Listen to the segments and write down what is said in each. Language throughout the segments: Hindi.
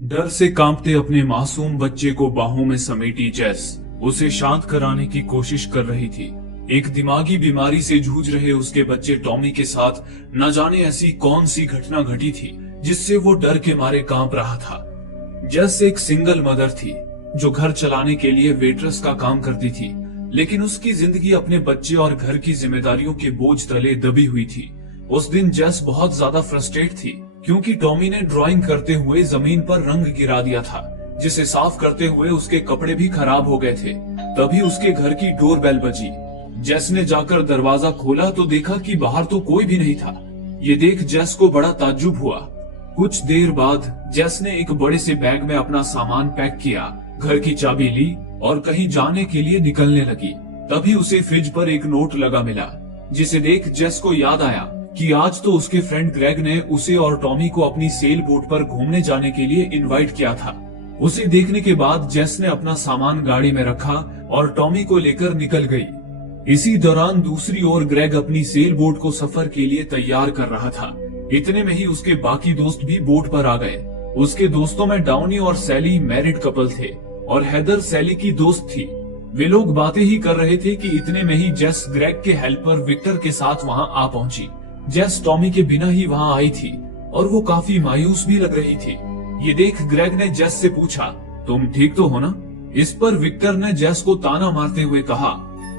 डर से कांपते अपने मासूम बच्चे को बाहों में समेटी जेस उसे शांत कराने की कोशिश कर रही थी। एक दिमागी बीमारी से जूझ रहे उसके बच्चे टॉमी के साथ न जाने ऐसी कौन सी घटना घटी थी जिससे वो डर के मारे कांप रहा था। जेस एक सिंगल मदर थी जो घर चलाने के लिए वेट्रेस का काम करती थी, लेकिन उसकी जिंदगी अपने बच्चे और घर की जिम्मेदारियों के बोझ तले दबी हुई थी। उस दिन जेस बहुत ज्यादा फ्रस्ट्रेट थी क्योंकि टॉमी ने ड्राइंग करते हुए जमीन पर रंग गिरा दिया था, जिसे साफ करते हुए उसके कपड़े भी खराब हो गए थे। तभी उसके घर की डोरबेल बजी। जेस ने जाकर दरवाजा खोला तो देखा कि बाहर तो कोई भी नहीं था। ये देख जेस को बड़ा ताज्जुब हुआ। कुछ देर बाद जेस ने एक बड़े से बैग में अपना सामान पैक किया, घर की चाबी ली और कहीं जाने के लिए निकलने लगी। तभी उसे फ्रिज पर एक नोट लगा मिला, जिसे देख जेस को याद आया कि आज तो उसके फ्रेंड ग्रेग ने उसे और टॉमी को अपनी सेल बोट पर घूमने जाने के लिए इनवाइट किया था। उसे देखने के बाद जेस ने अपना सामान गाड़ी में रखा और टॉमी को लेकर निकल गई। इसी दौरान दूसरी ओर ग्रेग अपनी सेल बोट को सफर के लिए तैयार कर रहा था। इतने में ही उसके बाकी दोस्त भी बोट पर आ गए। उसके दोस्तों में डाउनी और सैली मैरिड कपल थे और हेदर सैली की दोस्त थी। वे लोग बातें ही कर रहे थे कि इतने में ही जेस ग्रेग के हेल्पर विक्टर के साथ वहां आ पहुंची। जेस टॉमी के बिना ही वहां आई थी और वो काफी मायूस भी लग रही थी। ये देख ग्रेग ने जेस से पूछा, तुम ठीक तो हो ना? इस पर विक्टर ने जेस को ताना मारते हुए कहा,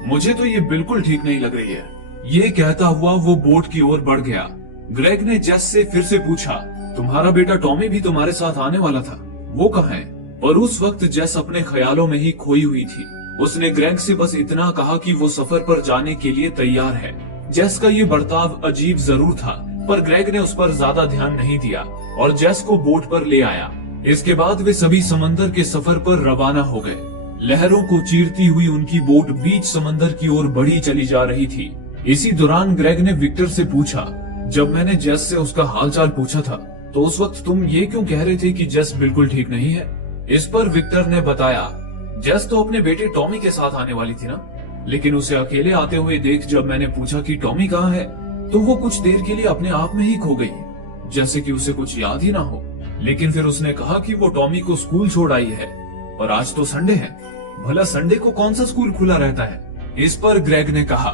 मुझे तो ये बिल्कुल ठीक नहीं लग रही है। ये कहता हुआ वो बोट की ओर बढ़ गया। ग्रेग ने जेस से फिर से पूछा, तुम्हारा बेटा टॉमी भी तुम्हारे साथ आने वाला था, वो कहाँ है? पर उस वक्त जेस अपने ख्यालों में ही खोई हुई थी। उसने ग्रेग से बस इतना कहा कि वो सफर पर जाने के लिए तैयार है। जेस का ये बर्ताव अजीब जरूर था, पर ग्रेग ने उस पर ज्यादा ध्यान नहीं दिया और जेस को बोट पर ले आया। इसके बाद वे सभी समंदर के सफर पर रवाना हो गए। लहरों को चीरती हुई उनकी बोट बीच समंदर की ओर बढ़ी चली जा रही थी। इसी दौरान ग्रेग ने विक्टर से पूछा, जब मैंने जेस से उसका हालचाल पूछा था तो उस वक्त तुम ये क्यों कह रहे थे कि जेस बिल्कुल ठीक नहीं है? इस पर विक्टर ने बताया, जेस तो अपने बेटे टॉमी के साथ आने वाली थी ना, लेकिन उसे अकेले आते हुए देख जब मैंने पूछा कि टॉमी कहाँ है तो वो कुछ देर के लिए अपने आप में ही खो गई, जैसे कि उसे कुछ याद ही ना हो। लेकिन फिर उसने कहा कि वो टॉमी को स्कूल छोड़ आई है और आज तो संडे है, भला संडे को कौन सा स्कूल खुला रहता है? इस पर ग्रेग ने कहा,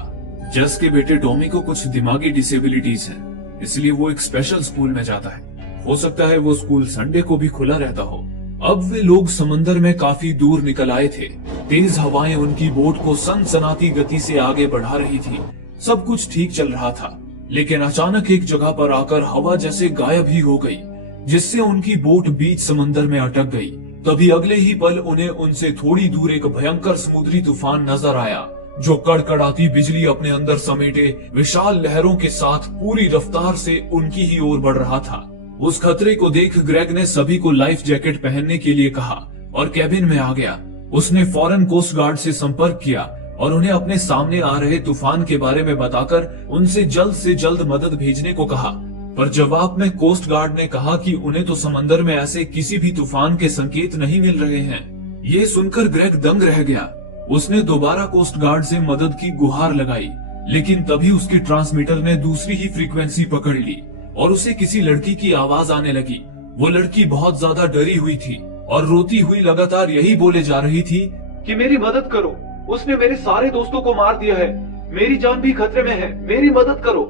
जेस के बेटे टॉमी को कुछ दिमागी डिसेबिलिटीज है, इसलिए वो एक स्पेशल स्कूल में जाता है। हो सकता है वो स्कूल संडे को भी खुला रहता हो। अब वे लोग समंदर में काफी दूर निकल आए थे। तेज हवाएं उनकी बोट को सनसनाती गति से आगे बढ़ा रही थी। सब कुछ ठीक चल रहा था, लेकिन अचानक एक जगह पर आकर हवा जैसे गायब ही हो गई, जिससे उनकी बोट बीच समंदर में अटक गई। तभी अगले ही पल उन्हें उनसे थोड़ी दूर एक भयंकर समुद्री तूफान नजर आया, जो कड़कड़ाती बिजली अपने अंदर समेटे विशाल लहरों के साथ पूरी रफ्तार से उनकी ही ओर बढ़ रहा था। उस खतरे को देख ग्रेग ने सभी को लाइफ जैकेट पहनने के लिए कहा और कैबिन में आ गया। उसने फौरन कोस्ट गार्ड से संपर्क किया और उन्हें अपने सामने आ रहे तूफान के बारे में बताकर उनसे जल्द मदद भेजने को कहा। पर जवाब में कोस्ट गार्ड ने कहा कि उन्हें तो समंदर में ऐसे किसी भी तूफान के संकेत नहीं मिल रहे हैं। ये सुनकर ग्रेग दंग रह गया। उसने दोबारा कोस्ट गार्ड से मदद की गुहार लगाई, लेकिन तभी उसके ट्रांसमीटर ने दूसरी ही फ्रीक्वेंसी पकड़ ली और उसे किसी लड़की की आवाज आने लगी। वो लड़की बहुत ज्यादा डरी हुई थी और रोती हुई लगातार यही बोले जा रही थी कि मेरी मदद करो, उसने मेरे सारे दोस्तों को मार दिया है, मेरी जान भी खतरे में है, मेरी मदद करो।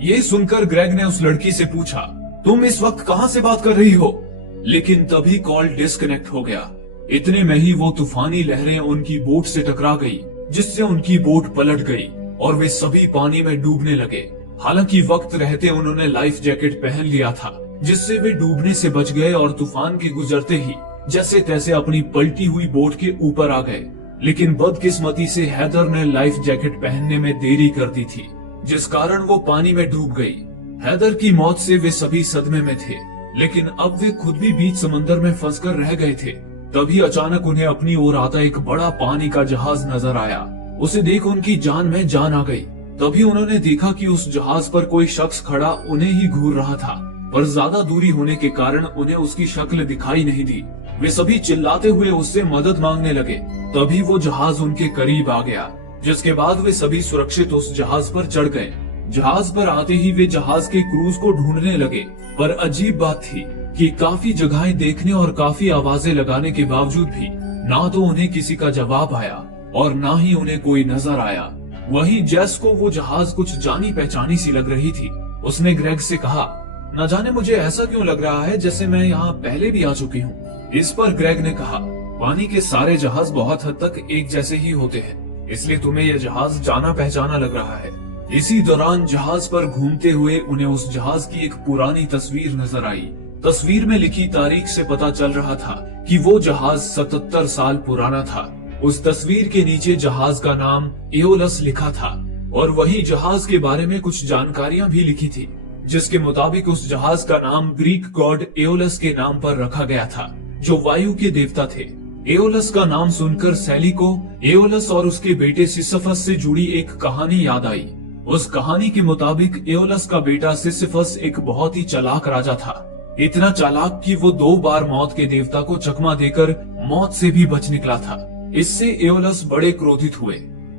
ये सुनकर ग्रेग ने उस लड़की से पूछा, तुम इस वक्त कहां से बात कर रही हो? लेकिन तभी कॉल डिस्कनेक्ट हो गया। इतने में ही वो तूफानी लहरें उनकी बोट से टकरा गई, जिससे उनकी बोट पलट गई और वे सभी पानी में डूबने लगे। हालांकि वक्त रहते उन्होंने लाइफ जैकेट पहन लिया था, जिससे वे डूबने से बच गए और तूफान के गुजरते ही जैसे तैसे अपनी पलटी हुई बोट के ऊपर आ गए। लेकिन बदकिस्मती से हैदर ने लाइफ जैकेट पहनने में देरी कर दी थी, जिस कारण वो पानी में डूब गई। हैदर की मौत से वे सभी सदमे में थे, लेकिन अब वे खुद भी बीच समंदर में फंसकर रह गए थे। तभी अचानक उन्हें अपनी ओर आता एक बड़ा पानी का जहाज नजर आया। उसे देख उनकी जान में जान आ गई। तभी उन्होंने देखा कि उस जहाज पर कोई शख्स खड़ा उन्हें ही घूर रहा था, पर ज्यादा दूरी होने के कारण उन्हें उसकी शक्ल दिखाई नहीं दी। वे सभी चिल्लाते हुए उससे मदद मांगने लगे। तभी वो जहाज उनके करीब आ गया, जिसके बाद वे सभी सुरक्षित उस जहाज पर चढ़ गए। जहाज पर आते ही वे जहाज के क्रूज को ढूंढने लगे, पर अजीब बात थी, कि काफी जगहें देखने और काफी आवाजें लगाने के बावजूद भी ना तो उन्हें किसी का जवाब आया और ना ही उन्हें कोई नजर आया। वहीं जेस को वो जहाज कुछ जानी पहचानी सी लग रही थी। उसने ग्रेग से कहा, न जाने मुझे ऐसा क्यों लग रहा है जैसे मैं यहाँ पहले भी आ चुकी हूँ। इस पर ग्रेग ने कहा, पानी के सारे जहाज बहुत हद तक एक जैसे ही होते हैं, इसलिए तुम्हें यह जहाज जाना पहचाना लग रहा है। इसी दौरान जहाज पर घूमते हुए उन्हें उस जहाज की एक पुरानी तस्वीर नजर आई। तस्वीर में लिखी तारीख से पता चल रहा था कि वो जहाज 77 साल पुराना था। उस तस्वीर के नीचे जहाज का नाम एओलस लिखा था और वही जहाज के बारे में कुछ जानकारियां भी लिखी थी, जिसके मुताबिक उस जहाज का नाम ग्रीक गॉड एओलस के नाम पर रखा गया था, जो वायु के देवता थे। एओलस का नाम सुनकर सैली को एओलस और उसके बेटे सिसिफस से जुड़ी एक कहानी याद आई। उस कहानी के मुताबिक एओलस का बेटा सिसिफस एक बहुत ही चालाक राजा था, इतना चालाक कि वो 2 बार मौत के देवता को चकमा देकर मौत से भी बच निकला था। इससे एओलस बड़े क्रोधित हुए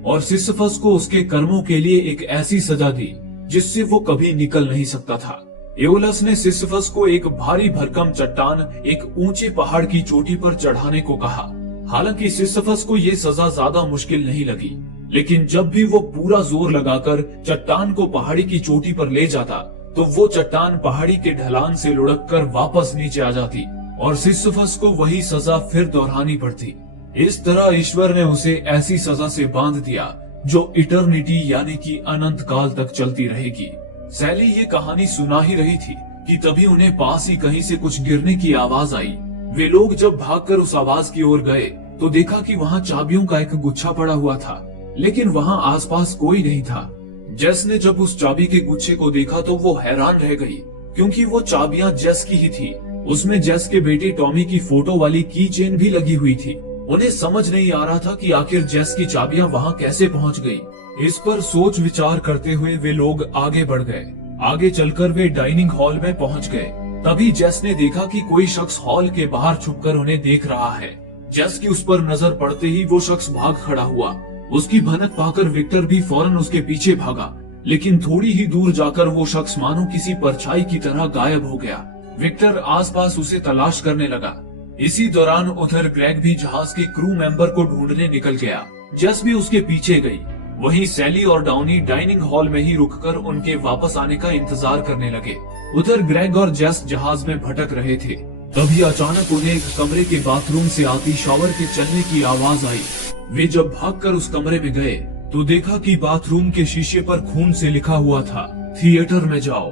और सिसिफस को उसके कर्मों के लिए एक ऐसी सजा दी जिससे वो कभी निकल नहीं सकता था। एओलस ने सिसिफस को एक भारी भरकम चट्टान एक ऊंचे पहाड़ की चोटी पर चढ़ाने को कहा। हालांकि सिसिफस को ये सजा ज्यादा मुश्किल नहीं लगी, लेकिन जब भी वो पूरा जोर लगाकर चट्टान को पहाड़ी की चोटी पर ले जाता तो वो चट्टान पहाड़ी के ढलान से लुढ़ककर वापस नीचे आ जाती और सिसिफस को वही सजा फिर दोहरानी पड़ती। इस तरह ईश्वर ने उसे ऐसी सजा से बांध दिया जो इटर्निटी यानी कि अनंत काल तक चलती रहेगी। सैली ये कहानी सुना ही रही थी कि तभी उन्हें पास ही कहीं से कुछ गिरने की आवाज आई। वे लोग जब भागकर उस आवाज की ओर गए तो देखा कि वहाँ चाबियों का एक गुच्छा पड़ा हुआ था, लेकिन वहाँ आसपास कोई नहीं था। जेस ने जब उस चाबी के गुच्छे को देखा तो वो हैरान रह गई, क्योंकि वो चाबियां जेस की ही थी। उसमें जेस के बेटे टॉमी की फोटो वाली की चेन भी लगी हुई थी। उन्हें समझ नहीं आ रहा था कि आखिर जेस की चाबियां वहां कैसे पहुंच गई। इस पर सोच विचार करते हुए वे लोग आगे बढ़ गए। आगे चलकर वे डाइनिंग हॉल में पहुंच गए। तभी जेस ने देखा कि कोई शख्स हॉल के बाहर छुपकर उन्हें देख रहा है। जेस की उस पर नजर पड़ते ही वो शख्स भाग खड़ा हुआ। उसकी भनक पाकर विक्टर भी फौरन उसके पीछे भागा, लेकिन थोड़ी ही दूर जाकर वो शख्स मानो किसी परछाई की तरह गायब हो गया। विक्टर आसपास उसे तलाश करने लगा। इसी दौरान उधर ग्रेग भी जहाज के क्रू मेंबर को ढूंढने निकल गया। जेस भी उसके पीछे गई। वहीं सैली और डाउनी डाइनिंग हॉल में ही रुककर उनके वापस आने का इंतजार करने लगे। उधर ग्रेग और जेस जहाज में भटक रहे थे। तभी अचानक उन्हें एक कमरे के बाथरूम से आती शावर के चलने की आवाज आई। वे जब भागकर उस कमरे में गए तो देखा कि बाथरूम के शीशे पर खून से लिखा हुआ था, थिएटर में जाओ।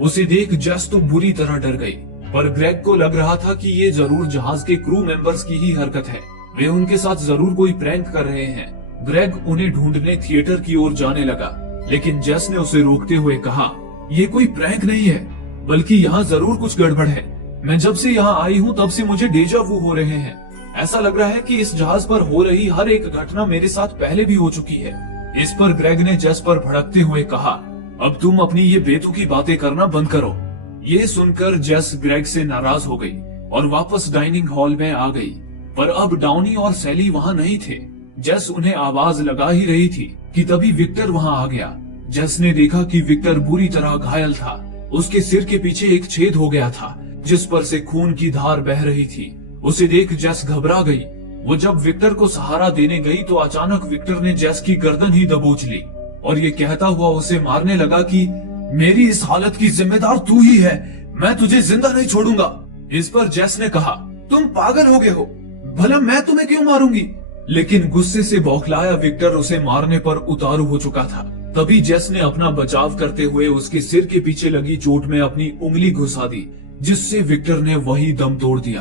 उसे देख जेस तो बुरी तरह डर गई, पर ग्रेग को लग रहा था कि ये जरूर जहाज के क्रू मेंबर्स की ही हरकत है। वे उनके साथ जरूर कोई प्रैंक कर रहे हैं। ग्रेग उन्हें ढूंढने थिएटर की ओर जाने लगा, लेकिन जेस ने उसे रोकते हुए कहा, ये कोई प्रैंक नहीं है, बल्कि यहाँ जरूर कुछ गड़बड़ है। मैं जब से यहाँ आई हूँ तब से मुझे डेजा वू हो रहे हैं। ऐसा लग रहा है कि इस जहाज पर हो रही हर एक घटना मेरे साथ पहले भी हो चुकी है। इस पर ग्रेग ने जेस पर भड़कते हुए कहा, अब तुम अपनी ये बेतुकी बातें करना बंद करो। ये सुनकर जेस ग्रेग से नाराज हो गई और वापस डाइनिंग हॉल में आ गई, पर अब डाउनी और सैली वहाँ नहीं थे। जेस उन्हें आवाज लगा ही रही थी कि तभी विक्टर वहाँ आ गया। जेस ने देखा कि विक्टर बुरी तरह घायल था। उसके सिर के पीछे एक छेद हो गया था, जिस पर से खून की धार बह रही थी। उसे देख जेस घबरा गई। वो जब विक्टर को सहारा देने गई तो अचानक विक्टर ने जेस की गर्दन ही दबोच ली और ये कहता हुआ उसे मारने लगा कि मेरी इस हालत की जिम्मेदार तू ही है, मैं तुझे जिंदा नहीं छोड़ूंगा। इस पर जेस ने कहा, तुम पागल हो गए हो, भला मैं तुम्हें क्यों मारूंगी। लेकिन गुस्से से बौखलाया विक्टर उसे मारने पर उतारू हो चुका था। तभी जेस ने अपना बचाव करते हुए उसके सिर के पीछे लगी चोट में अपनी उंगली घुसा दी, जिससे विक्टर ने वही दम तोड़ दिया।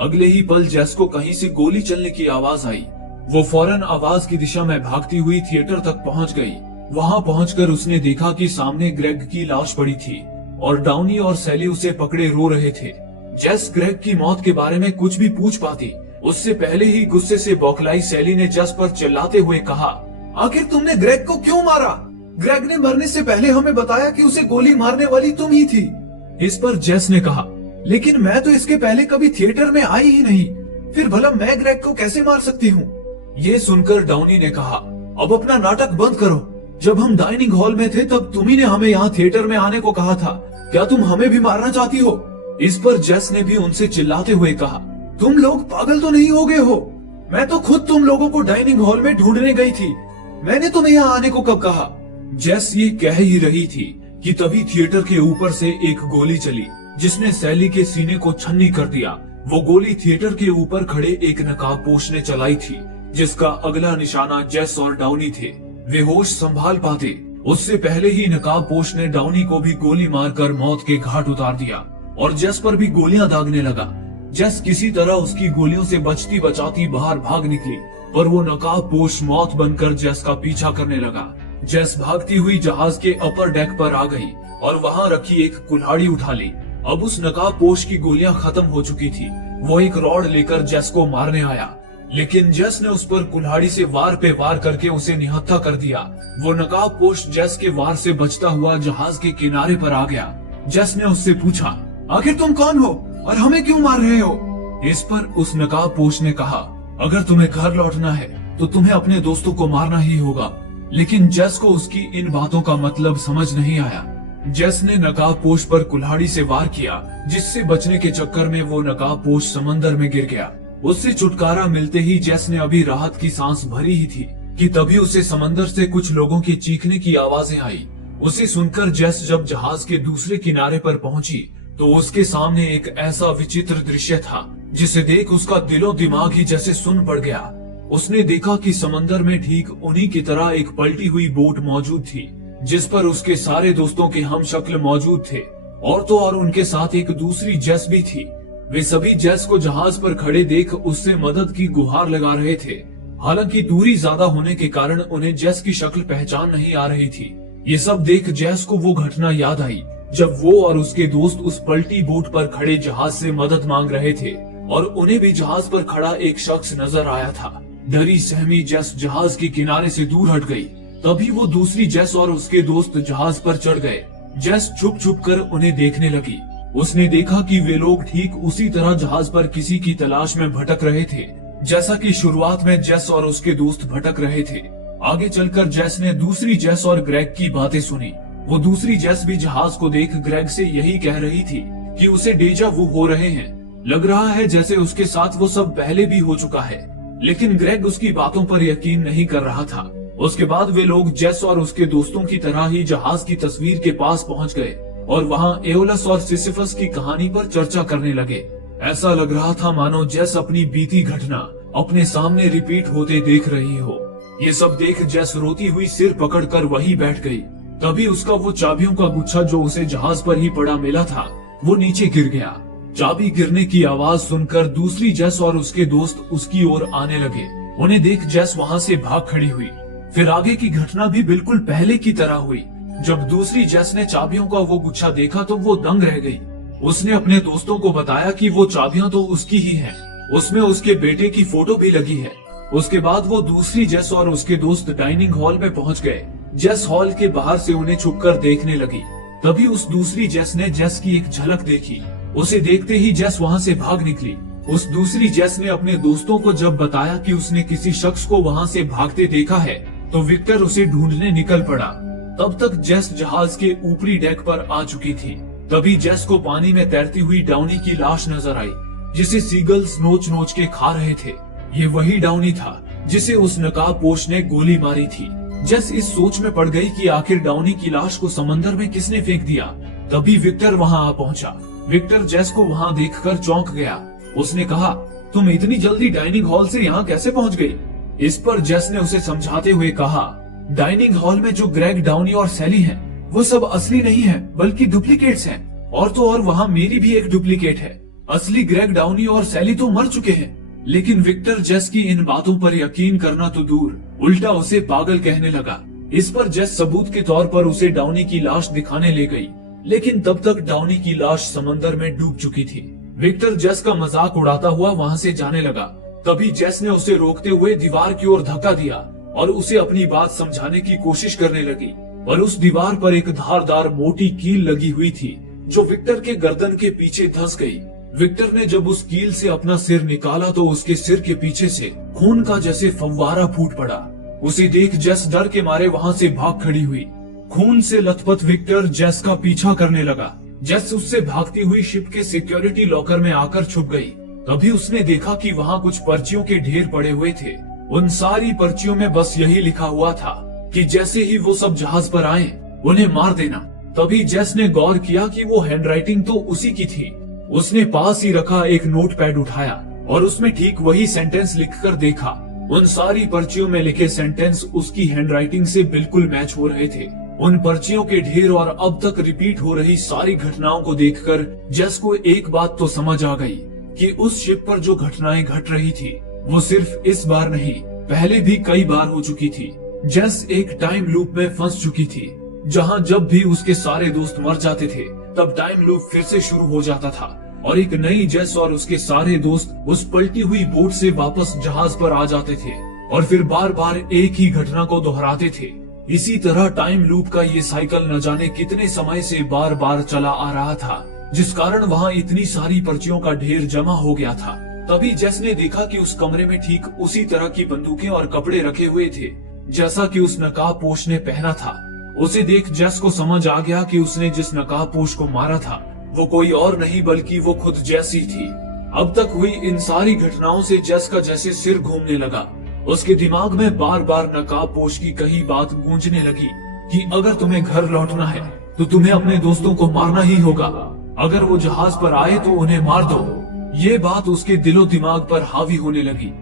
अगले ही पल जेस को कहीं से गोली चलने की आवाज आई। वो फौरन आवाज की दिशा में भागती हुई थिएटर तक पहुंच गई। वहां पहुंचकर उसने देखा कि सामने ग्रेग की लाश पड़ी थी और डाउनी और सैली उसे पकड़े रो रहे थे। जेस ग्रेग की मौत के बारे में कुछ भी पूछ पाती, उससे पहले ही गुस्से से बौखलाई सैली ने जेस पर चिल्लाते हुए कहा, आखिर तुमने ग्रेग को क्यों मारा? ग्रेग ने मरने से पहले हमें बताया कि उसे गोली मारने वाली तुम ही थी। इस पर जेस ने कहा, लेकिन मैं तो इसके पहले कभी थिएटर में आई ही नहीं, फिर भला मैं ग्रेग को कैसे मार सकती हूँ? ये सुनकर डाउनी ने कहा, अब अपना नाटक बंद करो। जब हम डाइनिंग हॉल में थे तब तुम्ही ने हमें यहाँ थिएटर में आने को कहा था। क्या तुम हमें भी मारना चाहती हो? इस पर जेस ने भी उनसे चिल्लाते हुए कहा, तुम लोग पागल तो नहीं हो गए हो? मैं तो खुद तुम लोगों को डाइनिंग हॉल में ढूंढने गई थी। मैंने तुम्हें यहाँ आने को कब कहा? जेस ये कह ही रही थी कि तभी थिएटर के ऊपर से एक गोली चली जिसने सैली के सीने को छन्नी कर दिया। वो गोली थिएटर के ऊपर खड़े एक नकाबपोश ने चलाई थी, जिसका अगला निशाना जेस और डाउनी थे। वे होश संभाल पाते उससे पहले ही नकाबपोश ने डाउनी को भी गोली मारकर मौत के घाट उतार दिया और जेस पर भी गोलियां दागने लगा। जेस किसी तरह उसकी गोलियों से बचती बचाती बाहर भाग निकली, पर वो नकाबपोश मौत बनकर जेस का पीछा करने लगा। जेस भागती हुई जहाज के अपर डेक पर आ गई और वहां रखी एक कुल्हाड़ी उठा ली। अब उस नकाबपोश की गोलियां खत्म हो चुकी थी। वो एक रॉड लेकर जेस को मारने आया, लेकिन जेस ने उस पर कुल्हाड़ी से वार पे वार करके उसे निहत्था कर दिया। वो नकाबपोश जेस के वार से बचता हुआ जहाज के किनारे पर आ गया। जेस ने उससे पूछा, आखिर तुम कौन हो और हमें क्यों मार रहे हो? इस पर उस नकाबपोश ने कहा, अगर तुम्हें घर लौटना है तो तुम्हें अपने दोस्तों को मारना ही होगा। लेकिन जेस को उसकी इन बातों का मतलब समझ नहीं आया। जेस ने नकाबपोश पर कुल्हाड़ी से वार किया, जिससे बचने के चक्कर में वो नकाबपोश समंदर में गिर गया। उससे छुटकारा मिलते ही जेस ने अभी राहत की सांस भरी ही थी कि तभी उसे समंदर से कुछ लोगों के चीखने की आवाजें आई। उसे सुनकर जेस जब जहाज के दूसरे किनारे पर पहुंची तो उसके सामने एक ऐसा विचित्र दृश्य था जिसे देख उसका दिलो दिमाग ही जैसे सुन पड़ गया। उसने देखा कि समंदर में ठीक उन्हीं की तरह एक पलटी हुई बोट मौजूद थी, जिस पर उसके सारे दोस्तों के हम शक्ल मौजूद थे और तो और उनके साथ एक दूसरी जेस भी थी। वे सभी जेस को जहाज पर खड़े देख उससे मदद की गुहार लगा रहे थे। हालांकि दूरी ज्यादा होने के कारण उन्हें जेस की शक्ल पहचान नहीं आ रही थी। ये सब देख जेस को वो घटना याद आई जब वो और उसके दोस्त उस पलटी बोट पर खड़े जहाज से मदद मांग रहे थे और उन्हें भी जहाज पर खड़ा एक शख्स नजर आया था। डरी सहमी जेस जहाज के किनारे से दूर हट गई। तभी वो दूसरी जेस और उसके दोस्त जहाज पर चढ़ गए। जेस छुप छुप कर उन्हें देखने लगी। उसने देखा कि वे लोग ठीक उसी तरह जहाज पर किसी की तलाश में भटक रहे थे, जैसा कि शुरुआत में जेस और उसके दोस्त भटक रहे थे। आगे चलकर जेस ने दूसरी जेस और ग्रेग की बातें सुनी। वो दूसरी जेस भी जहाज को देख ग्रेग से यही कह रही थी कि उसे डेजा वू हो रहे हैं। लग रहा है जैसे उसके साथ वो सब पहले भी हो चुका है, लेकिन ग्रेग उसकी बातों पर यकीन नहीं कर रहा था। उसके बाद वे लोग जेस और उसके दोस्तों की तरह ही जहाज की तस्वीर के पास पहुंच गए और वहां एओलस और सिसिफस की कहानी पर चर्चा करने लगे। ऐसा लग रहा था मानो जेस अपनी बीती घटना अपने सामने रिपीट होते देख रही हो। ये सब देख जेस रोती हुई सिर पकड़कर वहीं बैठ गई। तभी उसका वो चाबियों का गुच्छा जो उसे जहाज पर ही पड़ा मिला था, वो नीचे गिर गया। चाबी गिरने की आवाज सुनकर दूसरी जेस और उसके दोस्त उसकी ओर आने लगे। उन्हें देख जेस वहां से भाग खड़ी हुई। फिर आगे की घटना भी बिल्कुल पहले की तरह हुई। जब दूसरी जेस ने चाबियों का वो गुच्छा देखा तो वो दंग रह गई। उसने अपने दोस्तों को बताया कि वो चाबियां तो उसकी ही हैं। उसमें उसके बेटे की फोटो भी लगी है। उसके बाद वो दूसरी जेस और उसके दोस्त डाइनिंग हॉल में पहुंच गए। जेस हॉल के बाहर से उन्हें छुपकर देखने लगी। तभी उस दूसरी जेस ने जेस की एक झलक देखी। उसे देखते ही जेस वहां से भाग निकली। उस दूसरी जेस ने अपने दोस्तों को जब बताया कि उसने किसी शख्स को वहां से भागते देखा है तो विक्टर उसे ढूंढने निकल पड़ा। तब तक जेस जहाज के ऊपरी डेक पर आ चुकी थी। तभी जेस को पानी में तैरती हुई डाउनी की लाश नजर आई, जिसे सीगल्स नोच नोच के खा रहे थे। ये वही डाउनी था जिसे उस नकाबपोश ने गोली मारी थी। जेस इस सोच में पड़ गई कि आखिर डाउनी की लाश को समंदर में किसने फेंक दिया। तभी विक्टर वहां आ पहुंचा। विक्टर जेस को वहां देखकर चौंक गया। उसने कहा, तुम इतनी जल्दी डाइनिंग हॉल से यहाँ कैसे पहुंच गई? इस पर जेस ने उसे समझाते हुए कहा, डाइनिंग हॉल में जो ग्रेग, डाउनी और सैली हैं, वो सब असली नहीं है बल्कि डुप्लीकेट्स हैं। और तो और वहाँ मेरी भी एक डुप्लीकेट है। असली ग्रेग, डाउनी और सैली तो मर चुके हैं। लेकिन विक्टर जेस की इन बातों पर यकीन करना तो दूर, उल्टा उसे पागल कहने लगा। इस पर जेस सबूत के तौर पर उसे डाउनी की लाश दिखाने ले गई, लेकिन तब तक डाउनी की लाश समंदर में डूब चुकी थी। विक्टर जेस का मजाक उड़ाता हुआ वहां से जाने लगा। तभी जेस ने उसे रोकते हुए दीवार की ओर धक्का दिया और उसे अपनी बात समझाने की कोशिश करने लगी। पर उस दीवार पर एक धारदार मोटी कील लगी हुई थी जो विक्टर के गर्दन के पीछे धंस गई। विक्टर ने जब उस कील से अपना सिर निकाला तो उसके सिर के पीछे से खून का जैसे फव्वारा फूट पड़ा। उसे देख जेस डर के मारे वहां से भाग खड़ी हुई। खून से लथपथ विक्टर जेस का पीछा करने लगा। जेस उससे भागती हुई शिप के सिक्योरिटी लॉकर में आकर छुप गई। तभी उसने देखा कि वहाँ कुछ पर्चियों के ढेर पड़े हुए थे। उन सारी पर्चियों में बस यही लिखा हुआ था कि जैसे ही वो सब जहाज पर आए उन्हें मार देना। तभी जेस ने गौर किया कि वो हैंडराइटिंग तो उसी की थी। उसने पास ही रखा एक नोटपैड उठाया और उसमें ठीक वही सेंटेंस लिखकर देखा। उन सारी पर्चियों में लिखे सेंटेंस उसकी हैंडराइटिंग से बिल्कुल मैच हो रहे थे। उन पर्चियों के ढेर और अब तक रिपीट हो रही सारी घटनाओं को देखकर जेस को एक बात तो समझ आ गई कि उस शिप पर जो घटनाएं घट रही थी वो सिर्फ इस बार नहीं, पहले भी कई बार हो चुकी थी। जेस एक टाइम लूप में फंस चुकी थी, जहां जब भी उसके सारे दोस्त मर जाते थे तब टाइम लूप फिर से शुरू हो जाता था और एक नई जेस और उसके सारे दोस्त उस पलटी हुई बोट से वापस जहाज पर आ जाते थे और फिर बार बार एक ही घटना को दोहराते थे। इसी तरह टाइम लूप का ये साइकिल न जाने कितने समय से बार बार चला आ रहा था, जिस कारण वहाँ इतनी सारी पर्चियों का ढेर जमा हो गया था। तभी जेस ने देखा कि उस कमरे में ठीक उसी तरह की बंदूकें और कपड़े रखे हुए थे जैसा कि उस नकाबपोश ने पहना था। उसे देख जेस को समझ आ गया कि उसने जिस नकाबपोश को मारा था वो कोई और नहीं बल्कि वो खुद जेस ही थी। अब तक हुई इन सारी घटनाओं से जेस का जैसे सिर घूमने लगा। उसके दिमाग में बार बार नकाबपोश की कही बात गूंजने लगी कि अगर तुम्हें घर लौटना है तो तुम्हें अपने दोस्तों को मारना ही होगा। अगर वो जहाज पर आए तो उन्हें मार दो। ये बात उसके दिलो दिमाग पर हावी होने लगी।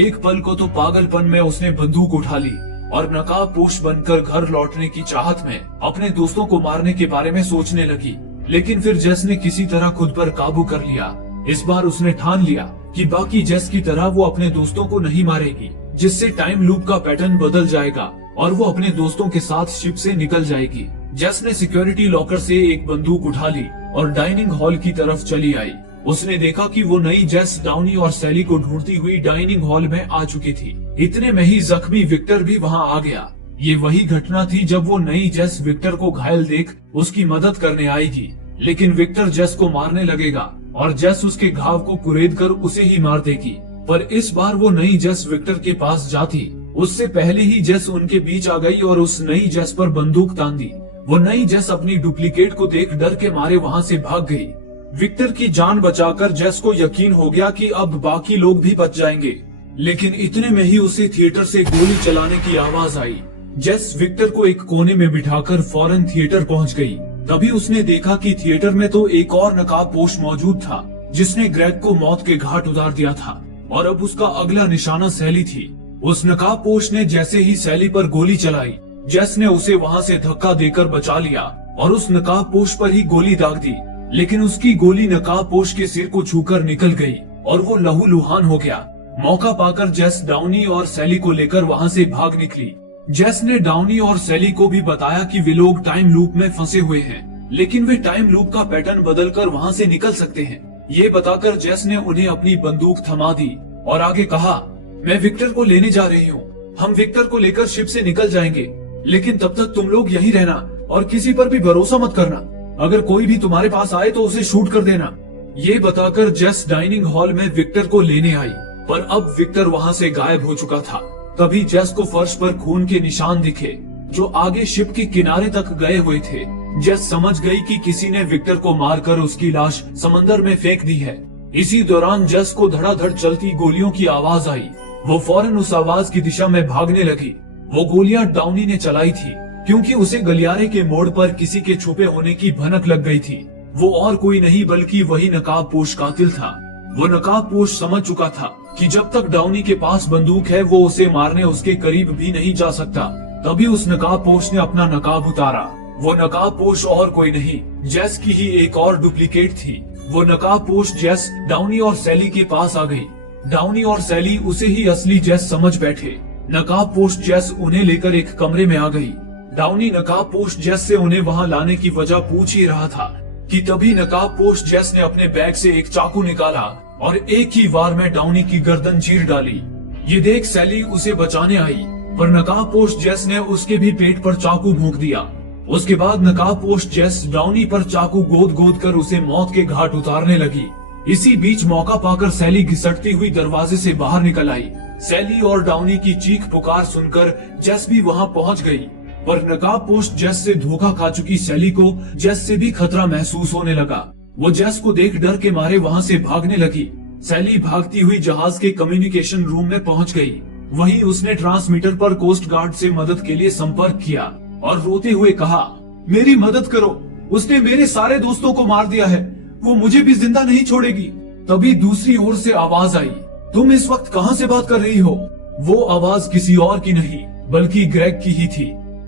एक पल को तो पागलपन में उसने बंदूक उठा ली और नकाबपोश बनकर घर लौटने की चाहत में अपने दोस्तों को मारने के बारे में सोचने लगी। लेकिन फिर जेस ने किसी तरह खुद पर काबू कर लिया। इस बार उसने ठान लिया कि बाकी जेस की तरह वो अपने दोस्तों को नहीं मारेगी, जिससे टाइम लूप का पैटर्न बदल जाएगा और वो अपने दोस्तों के साथ शिप से निकल जाएगी। जेस ने सिक्योरिटी लॉकर से एक बंदूक उठा ली और डाइनिंग हॉल की तरफ चली आई। उसने देखा कि वो नई जेस डाउनी और सैली को ढूंढती हुई डाइनिंग हॉल में आ चुकी थी। इतने में ही जख्मी विक्टर भी वहां आ गया। ये वही घटना थी जब वो नई जेस विक्टर को घायल देख उसकी मदद करने आएगी, लेकिन विक्टर जेस को मारने लगेगा और जेस उसके घाव को कुरेद कर उसे ही मार देगी। पर इस बार वो नई जेस विक्टर के पास जाती उससे पहले ही जेस उनके बीच आ गई और उस नई जेस पर बंदूक तान दी। वो नई जेस अपनी डुप्लीकेट को देख डर के मारे वहाँ से भाग गई। विक्टर की जान बचाकर जेस को यकीन हो गया कि अब बाकी लोग भी बच जाएंगे, लेकिन इतने में ही उसे थिएटर से गोली चलाने की आवाज आई। जेस विक्टर को एक कोने में बिठाकर फौरन थिएटर पहुंच गई। तभी उसने देखा कि थिएटर में तो एक और नकाबपोश मौजूद था जिसने ग्रेग को मौत के घाट उतार दिया था और अब उसका अगला निशाना सैली थी। उस नकाबपोश ने जैसे ही सैली पर गोली चलाई, जेस ने उसे वहां से धक्का देकर बचा लिया और उस नकाबपोश पर ही गोली दाग दी। लेकिन उसकी गोली नकाबपोश के सिर को छूकर निकल गई और वो लहूलुहान हो गया। मौका पाकर जेस डाउनी और सैली को लेकर वहां से भाग निकली। जेस ने डाउनी और सैली को भी बताया कि वे लोग टाइम लूप में फंसे हुए हैं, लेकिन वे टाइम लूप का पैटर्न बदलकर वहां से निकल सकते हैं। ये बताकर जेस ने उन्हें अपनी बंदूक थमा दी और आगे कहा, मैं विक्टर को लेने जा रही हूँ। हम विक्टर को लेकर शिप से निकल जाएंगे, लेकिन तब तक तुम लोग यहीं रहना और किसी पर भी भरोसा मत करना। अगर कोई भी तुम्हारे पास आए तो उसे शूट कर देना। ये बताकर जेस डाइनिंग हॉल में विक्टर को लेने आई, पर अब विक्टर वहाँ से गायब हो चुका था। तभी जेस को फर्श पर खून के निशान दिखे जो आगे शिप के किनारे तक गए हुए थे। जेस समझ गई कि किसी ने विक्टर को मारकर उसकी लाश समंदर में फेंक दी है। इसी दौरान जेस को धड़ाधड़ चलती गोलियों की आवाज आई। वो फौरन उस आवाज की दिशा में भागने लगी। वो गोलियां डाउनी ने चलाई थी क्योंकि उसे गलियारे के मोड़ पर किसी के छुपे होने की भनक लग गई थी। वो और कोई नहीं बल्कि वही नकाबपोश कातिल था। वो नकाबपोश समझ चुका था कि जब तक डाउनी के पास बंदूक है वो उसे मारने उसके करीब भी नहीं जा सकता। तभी उस नकाबपोश ने अपना नकाब उतारा। वो नकाबपोश और कोई नहीं, जेस की ही एक और डुप्लीकेट थी। वो नकाबपोश जेस डाउनी और सैली के पास आ गई। डाउनी और सैली उसे ही असली जेस समझ बैठे। नकाबपोश जेस उन्हें लेकर एक कमरे में आ गई। डाउनी नकाबपोश जेस से उन्हें वहां लाने की वजह पूछ ही रहा था कि तभी नकाबपोश जेस ने अपने बैग से एक चाकू निकाला और एक ही वार में डाउनी की गर्दन चीर डाली। ये देख सैली उसे बचाने आई, पर नकाबपोश जेस ने उसके भी पेट पर चाकू भोंक दिया। उसके बाद नकाबपोश जेस डाउनी पर चाकू गोद गोद कर उसे मौत के घाट उतारने लगी। इसी बीच मौका पाकर सैली घिसटती हुई दरवाजे से बाहर निकल आई। सैली और डाउनी की चीख पुकार सुनकर जेस भी वहां पहुंच गई। पर नकाबपोश जेस से धोखा खा चुकी सैली को जेस से भी खतरा महसूस होने लगा। वो जेस को देख डर के मारे वहाँ से भागने लगी। सैली भागती हुई जहाज के कम्युनिकेशन रूम में पहुँच गई। वहीं उसने ट्रांसमीटर पर कोस्ट गार्ड से मदद के लिए संपर्क किया और रोते हुए कहा, मेरी मदद करो, उसने मेरे सारे दोस्तों को मार दिया है, वो मुझे भी जिंदा नहीं छोड़ेगी। तभी दूसरी ओर से आवाज आई, तुम इस वक्त कहाँ से बात कर रही हो? वो आवाज किसी और की नहीं बल्कि ग्रेग की ही थी।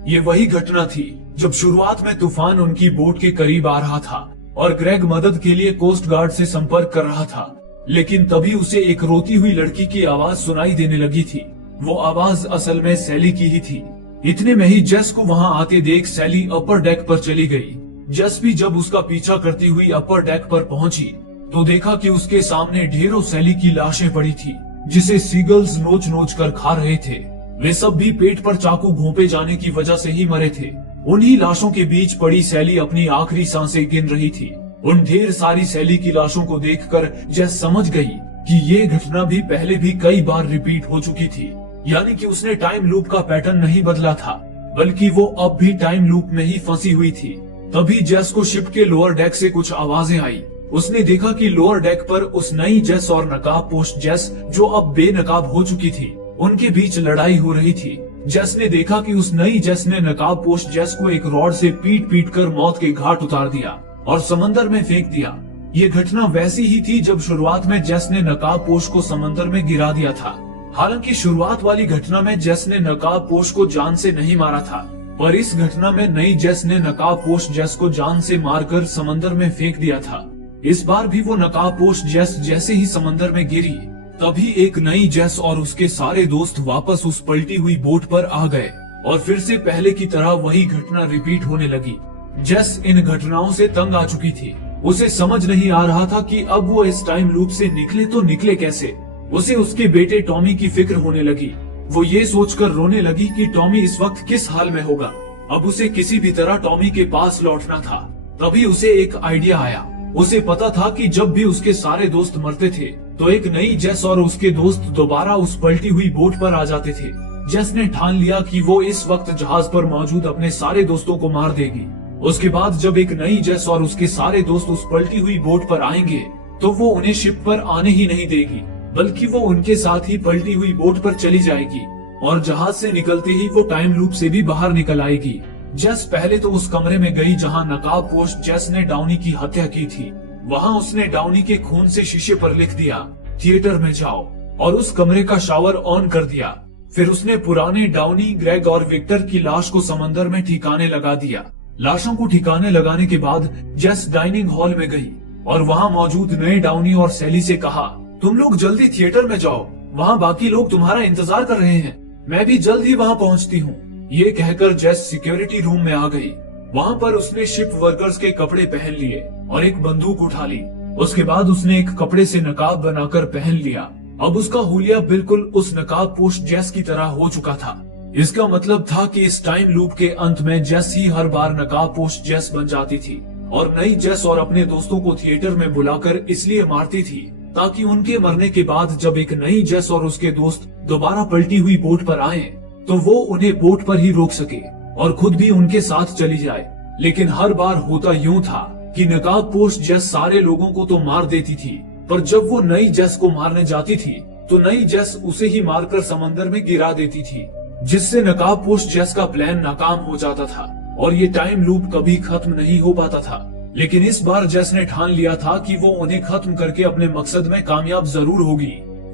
ये वही घटना थी जब शुरुआत में तूफान उनकी बोट के करीब आ रहा था और ग्रेग मदद के लिए कोस्ट गार्ड से संपर्क कर रहा था। लेकिन तभी उसे एक रोती हुई लड़की की आवाज सुनाई देने लगी थी। वो आवाज असल में सैली की ही थी। इतने में ही जेस को वहां आते देख सैली अपर डेक पर चली गई। जेस भी जब उसका पीछा करती हुई अपर डेक पर पहुंची तो देखा कि उसके सामने ढेरों सैली की लाशें पड़ी थी, जिसे सीगल्स नोच नोच कर खा रहे थे। वे सब भी पेट पर चाकू घोंपे जाने की वजह से ही मरे थे। उन्हीं लाशों के बीच पड़ी सैली अपनी आखिरी सांसें गिन रही थी। उन ढेर सारी सैली की लाशों को देखकर जेस समझ गई कि ये घटना भी पहले भी कई बार रिपीट हो चुकी थी। यानी कि उसने टाइम लूप का पैटर्न नहीं बदला था, बल्कि वो अब भी टाइम लूप में ही फंसी हुई थी। तभी जेस को शिप के लोअर डेक से कुछ आवाजें आई। उसने देखा कि लोअर डेक पर उस नई जेस और नकाबपोश जेस, जो अब बेनकाब हो चुकी थी, उनके बीच लड़ाई हो रही थी। जेस ने देखा कि उस नई जेस ने नकाबपोश जेस को एक रॉड से पीट पीट कर मौत के घाट उतार दिया और समंदर में फेंक दिया। ये घटना वैसी ही थी जब शुरुआत में जेस ने नकाबपोश को समंदर में गिरा दिया था। हालांकि शुरुआत वाली घटना में जेस ने नकाबपोश को जान से नहीं मारा था, पर इस घटना में नई जेस ने नकाबपोश जेस को जान से मारकर समंदर में फेंक दिया था। इस बार भी वो नकाबपोश जेस जैसे ही समंदर में गिरी, तभी एक नई जेस और उसके सारे दोस्त वापस उस पलटी हुई बोट पर आ गए और फिर से पहले की तरह वही घटना रिपीट होने लगी। जेस इन घटनाओं से तंग आ चुकी थी। उसे समझ नहीं आ रहा था कि अब वो इस टाइम लूप से निकले तो निकले कैसे। उसे उसके बेटे टॉमी की फिक्र होने लगी। वो ये सोचकर रोने लगी कि टॉमी इस वक्त किस हाल में होगा। अब उसे किसी भी तरह टॉमी के पास लौटना था। तभी उसे एक आइडिया आया। उसे पता था कि जब भी उसके सारे दोस्त मरते थे तो एक नई जेस और उसके दोस्त दोबारा उस पलटी हुई बोट पर आ जाते थे। जेस ने ठान लिया कि वो इस वक्त जहाज पर मौजूद अपने सारे दोस्तों को मार देगी। उसके बाद जब एक नई जेस और उसके सारे दोस्त उस पलटी हुई बोट पर आएंगे तो वो उन्हें शिप पर आने ही नहीं देगी, बल्कि वो उनके साथ ही पलटी हुई बोट पर चली जाएगी और जहाज से निकलते ही वो टाइम लूप से भी बाहर निकल आएगी। जेस पहले तो उस कमरे में गई जहां नकाबपोश जेस ने डाउनी की हत्या की थी। वहां उसने डाउनी के खून से शीशे पर लिख दिया, थिएटर में जाओ, और उस कमरे का शावर ऑन कर दिया। फिर उसने पुराने डाउनी, ग्रेग और विक्टर की लाश को समंदर में ठिकाने लगा दिया। लाशों को ठिकाने लगाने के बाद जेस डाइनिंग हॉल में गई और वहां मौजूद नए डाउनी और सैली से कहा, तुम लोग जल्दी थिएटर में जाओ, वहाँ बाकी लोग तुम्हारा इंतजार कर रहे हैं। मैं भी जल्द ही वहाँ पहुँचती हूँ। ये कहकर जेस सिक्योरिटी रूम में आ गई। वहाँ पर उसने शिप वर्कर्स के कपड़े पहन लिए और एक बंदूक उठा ली। उसके बाद उसने एक कपड़े से नकाब बनाकर पहन लिया। अब उसका हुलिया बिल्कुल उस नकाबपोश जेस की तरह हो चुका था। इसका मतलब था कि इस टाइम लूप के अंत में जेस ही हर बार नकाबपोश जेस बन जाती थी और नई जेस और अपने दोस्तों को थिएटर में बुलाकर इसलिए मारती थी ताकि उनके मरने के बाद जब एक नई जेस और उसके दोस्त दोबारा पलटी हुई बोट पर आए तो वो उन्हें बोट पर ही रोक सके और खुद भी उनके साथ चली जाए। लेकिन हर बार होता यूं था कि नकाबपोश जेस सारे लोगों को तो मार देती थी, पर जब वो नई जेस को मारने जाती थी तो नई जेस उसे ही मारकर समंदर में गिरा देती थी, जिससे नकाबपोश जेस का प्लान नाकाम हो जाता था और ये टाइम लूप कभी खत्म नहीं हो पाता था। लेकिन इस बार जेस ने ठान लिया था कि वो उन्हें खत्म करके अपने मकसद में कामयाब जरूर होगी।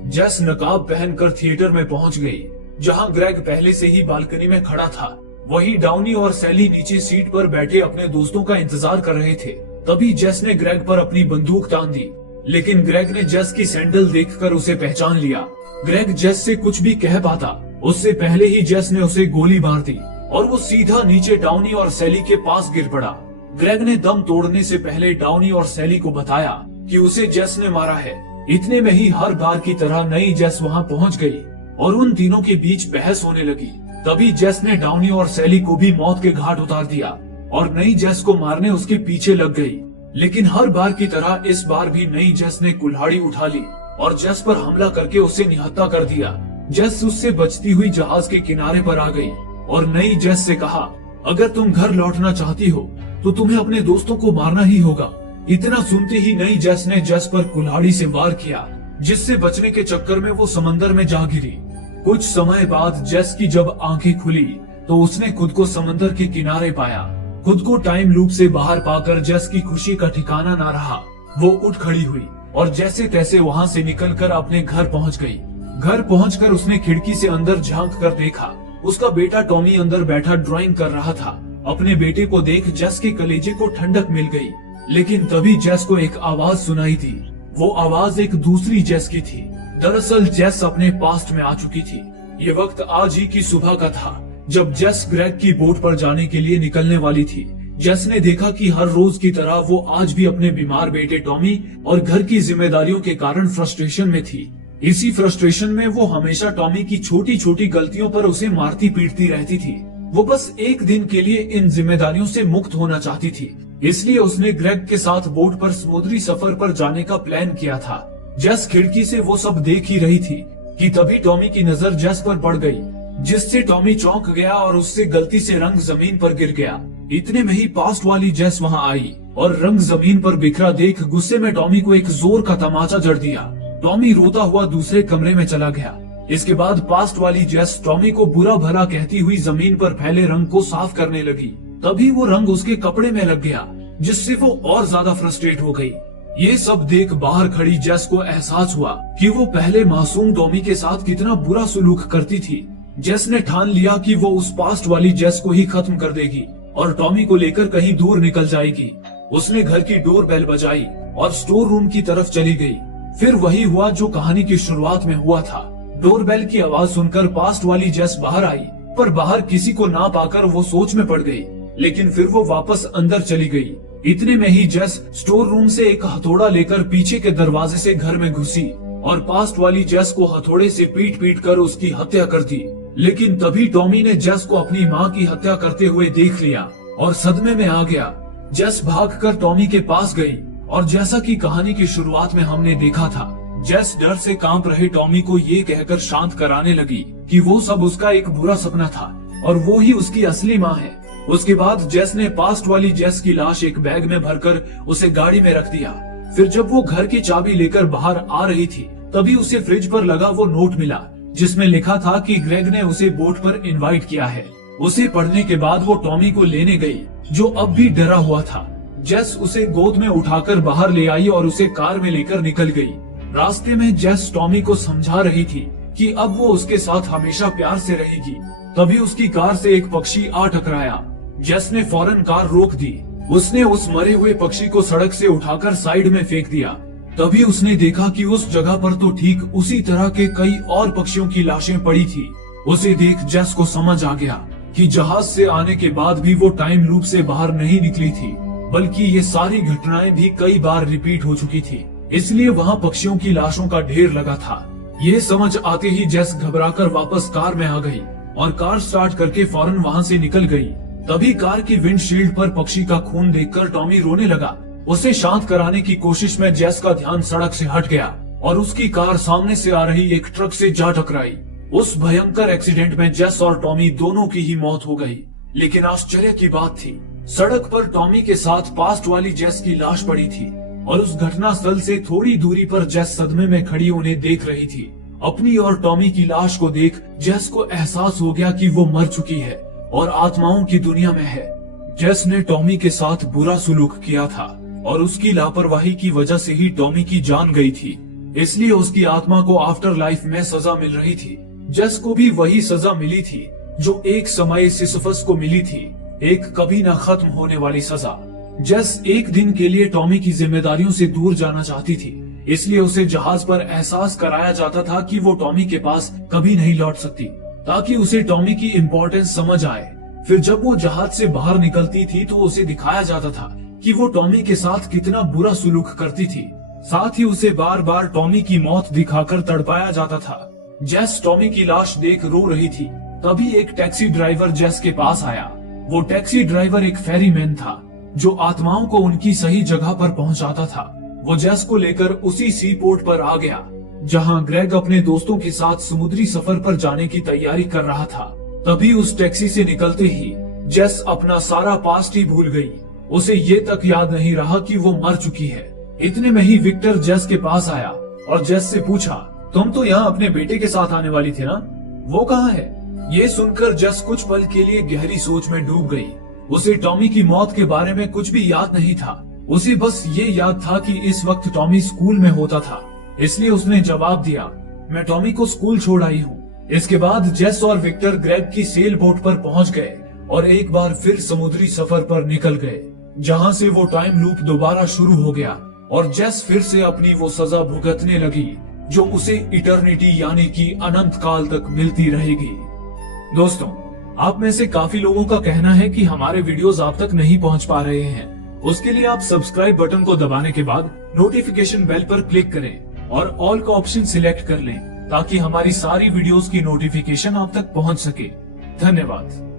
जेस नकाब पहनकर थिएटर में पहुंच गई, जहां ग्रेग पहले से ही बालकनी में खड़ा था। वहीं डाउनी और सैली नीचे सीट पर बैठे अपने दोस्तों का इंतजार कर रहे थे। तभी जेस ने ग्रेग पर अपनी बंदूक तान दी, लेकिन ग्रेग ने जेस की सैंडल देखकर उसे पहचान लिया। ग्रेग जेस से कुछ भी कह पाता उससे पहले ही जेस ने उसे गोली मार दी और वो सीधा नीचे डाउनी और सैली के पास गिर पड़ा। ग्रेग ने दम तोड़ने से पहले डाउनी और सैली को बताया कि उसे जेस ने मारा है। इतने में ही हर बार की तरह नई जेस वहां पहुंच गई और उन तीनों के बीच बहस होने लगी। तभी जेस ने डाउनी और सैली को भी मौत के घाट उतार दिया और नई जेस को मारने उसके पीछे लग गई। लेकिन हर बार की तरह इस बार भी नई जेस ने कुल्हाड़ी उठा ली और जेस पर हमला करके उसे निहत्था कर दिया। जेस उससे बचती हुई जहाज के किनारे पर आ गई और नई जेस से कहा, अगर तुम घर लौटना चाहती हो तो तुम्हें अपने दोस्तों को मारना ही होगा। इतना सुनते ही नई जेस ने जेस पर कुल्हाड़ी से वार किया, जिससे बचने के चक्कर में वो समंदर में जा गिरी। कुछ समय बाद जेस की जब आंखें खुली तो उसने खुद को समंदर के किनारे पाया। खुद को टाइम लूप से बाहर पाकर जेस की खुशी का ठिकाना ना रहा। वो उठ खड़ी हुई और जैसे तैसे वहाँ से निकलकर अपने घर पहुँच गई। घर पहुँचकर उसने खिड़की से अंदर झांक कर देखा, उसका बेटा टॉमी अंदर बैठा ड्राइंग कर रहा था। अपने बेटे को देख जेस के कलेजे को ठंडक मिल गई। लेकिन तभी जेस को एक आवाज सुनाई दी। वो आवाज एक दूसरी जेस की थी। दरअसल जेस अपने पास्ट में आ चुकी थी। ये वक्त आज ही की सुबह का था, जब जेस ग्रेग की बोट पर जाने के लिए निकलने वाली थी। जेस ने देखा कि हर रोज की तरह वो आज भी अपने बीमार बेटे टॉमी और घर की जिम्मेदारियों के कारण फ्रस्ट्रेशन में थी। इसी फ्रस्ट्रेशन में वो हमेशा टॉमी की छोटी छोटी गलतियों पर उसे मारती पीटती रहती थी। वो बस एक दिन के लिए इन जिम्मेदारियों से मुक्त होना चाहती थी। इसलिए उसने ग्रेग के साथ बोट पर समुद्री सफर पर जाने का प्लान किया था। जेस खिड़की से वो सब देख ही रही थी कि तभी टॉमी की नजर जेस पर पड़ गई, जिससे टॉमी चौंक गया और उससे गलती से रंग जमीन पर गिर गया। इतने में ही पास्ट वाली जेस वहाँ आई और रंग जमीन पर बिखरा देख गुस्से में टॉमी को एक जोर का तमाचा जड़ दिया। टॉमी रोता हुआ दूसरे कमरे में चला गया। इसके बाद पास्ट वाली जेस टॉमी को बुरा भला कहती हुई जमीन पर फैले रंग को साफ करने लगी। तभी वो रंग उसके कपड़े में लग गया, जिससे वो और ज्यादा फ्रस्ट्रेट हो गई। ये सब देख बाहर खड़ी जेस को एहसास हुआ कि वो पहले मासूम टॉमी के साथ कितना बुरा सुलूक करती थी। जेस ने ठान लिया कि वो उस पास्ट वाली जेस को ही खत्म कर देगी और टॉमी को लेकर कहीं दूर निकल जाएगी। उसने घर की डोर बेल बजाई और स्टोर रूम की तरफ चली गई। फिर वही हुआ जो कहानी की शुरुआत में हुआ था। डोरबेल की आवाज सुनकर पास्ट वाली जेस बाहर आई, पर बाहर किसी को ना पाकर वो सोच में पड़ गई। लेकिन फिर वो वापस अंदर चली गई। इतने में ही जेस स्टोर रूम से एक हथौड़ा लेकर पीछे के दरवाजे से घर में घुसी और पास्ट वाली जेस को हथौड़े से पीट पीट कर उसकी हत्या कर दी। लेकिन तभी टॉमी ने जेस को अपनी माँ की हत्या करते हुए देख लिया और सदमे में आ गया। जेस भागकर टॉमी के पास गई और जैसा कि कहानी की शुरुआत में हमने देखा था, जेस डर से कांप रहे टॉमी को ये कहकर शांत कराने लगी कि वो सब उसका एक बुरा सपना था और वो ही उसकी असली माँ है। उसके बाद जेस ने पास्ट वाली जेस की लाश एक बैग में भरकर उसे गाड़ी में रख दिया। फिर जब वो घर की चाबी लेकर बाहर आ रही थी, तभी उसे फ्रिज पर लगा वो नोट मिला, जिसमें लिखा था कि ग्रेग ने उसे बोट पर इनवाइट किया है। उसे पढ़ने के बाद वो टॉमी को लेने गई, जो अब भी डरा हुआ था। जेस उसे गोद में उठाकर बाहर ले आई और उसे कार में लेकर निकल गई। रास्ते में जेस टॉमी को समझा रही थी कि अब वो उसके साथ हमेशा प्यार से रहेगी। तभी उसकी कार से एक पक्षी आ टकराया। जेस ने फौरन कार रोक दी। उसने उस मरे हुए पक्षी को सड़क से उठाकर साइड में फेंक दिया। तभी उसने देखा कि उस जगह पर तो ठीक उसी तरह के कई और पक्षियों की लाशें पड़ी थी। उसे देख जेस को समझ आ गया कि जहाज से आने के बाद भी वो टाइम लूप से बाहर नहीं निकली थी, बल्कि ये सारी घटनाएं भी कई बार रिपीट हो चुकी थी। इसलिए वहाँ पक्षियों की लाशों का ढेर लगा था। ये समझ आते ही जेस घबराकर वापस कार में आ गई और कार स्टार्ट करके फौरन वहाँ से निकल गई। तभी कार की विंडशील्ड पर पक्षी का खून देखकर टॉमी रोने लगा। उसे शांत कराने की कोशिश में जेस का ध्यान सड़क से हट गया और उसकी कार सामने से आ रही एक ट्रक से जा टकराई। उस भयंकर एक्सीडेंट में जेस और टॉमी दोनों की ही मौत हो गई। लेकिन आश्चर्य की बात थी, सड़क पर टॉमी के साथ पास्ट वाली जेस की लाश पड़ी थी और उस घटना स्थल से थोड़ी दूरी पर जेस सदमे में खड़ी उन्हें देख रही थी। अपनी और टॉमी की लाश को देख जेस को एहसास हो गया कि वो मर चुकी है और आत्माओं की दुनिया में है। जेस ने टॉमी के साथ बुरा सुलूक किया था और उसकी लापरवाही की वजह से ही टॉमी की जान गई थी। इसलिए उसकी आत्मा को आफ्टर लाइफ में सजा मिल रही थी। जेस को भी वही सजा मिली थी जो एक समय सिसिफस को मिली थी, एक कभी न खत्म होने वाली सजा। जेस एक दिन के लिए टॉमी की जिम्मेदारियों से दूर जाना चाहती थी, इसलिए उसे जहाज पर एहसास कराया जाता था कि वो टॉमी के पास कभी नहीं लौट सकती, ताकि उसे टॉमी की इम्पोर्टेंस समझ आए। फिर जब वो जहाज से बाहर निकलती थी तो उसे दिखाया जाता था कि वो टॉमी के साथ कितना बुरा सुलूक करती थी। साथ ही उसे बार बार टॉमी की मौत दिखाकर तड़पाया जाता था। जेस टॉमी की लाश देख रो रही थी। तभी एक टैक्सी ड्राइवर जेस के पास आया। वो टैक्सी ड्राइवर एक फेरीमैन था जो आत्माओं को उनकी सही जगह पर पहुंचाता था। वो जेस को लेकर उसी सी पोर्ट पर आ गया जहां ग्रेग अपने दोस्तों के साथ समुद्री सफर पर जाने की तैयारी कर रहा था। तभी उस टैक्सी से निकलते ही जेस अपना सारा पास्ट ही भूल गई। उसे ये तक याद नहीं रहा कि वो मर चुकी है। इतने में ही विक्टर जेस के पास आया और जेस से पूछा, तुम तो यहाँ अपने बेटे के साथ आने वाली थी ना, वो कहाँ है? ये सुनकर जेस कुछ पल के लिए गहरी सोच में डूब गई। उसे टॉमी की मौत के बारे में कुछ भी याद नहीं था। उसे बस ये याद था कि इस वक्त टॉमी स्कूल में होता था, इसलिए उसने जवाब दिया, मैं टॉमी को स्कूल छोड़ आई हूँ। इसके बाद जेस और विक्टर ग्रेग की सेल बोट पर पहुंच गए और एक बार फिर समुद्री सफर पर निकल गए, जहां से वो टाइम लूप दोबारा शुरू हो गया और जेस फिर से अपनी वो सजा भुगतने लगी जो उसे इटर्निटी यानी कि अनंत काल तक मिलती रहेगी। दोस्तों, आप में से काफी लोगों का कहना है कि हमारे वीडियोस आप तक नहीं पहुंच पा रहे हैं। उसके लिए आप सब्सक्राइब बटन को दबाने के बाद नोटिफिकेशन बेल पर क्लिक करें और ऑल का ऑप्शन सिलेक्ट कर लें ताकि हमारी सारी वीडियोस की नोटिफिकेशन आप तक पहुंच सके। धन्यवाद।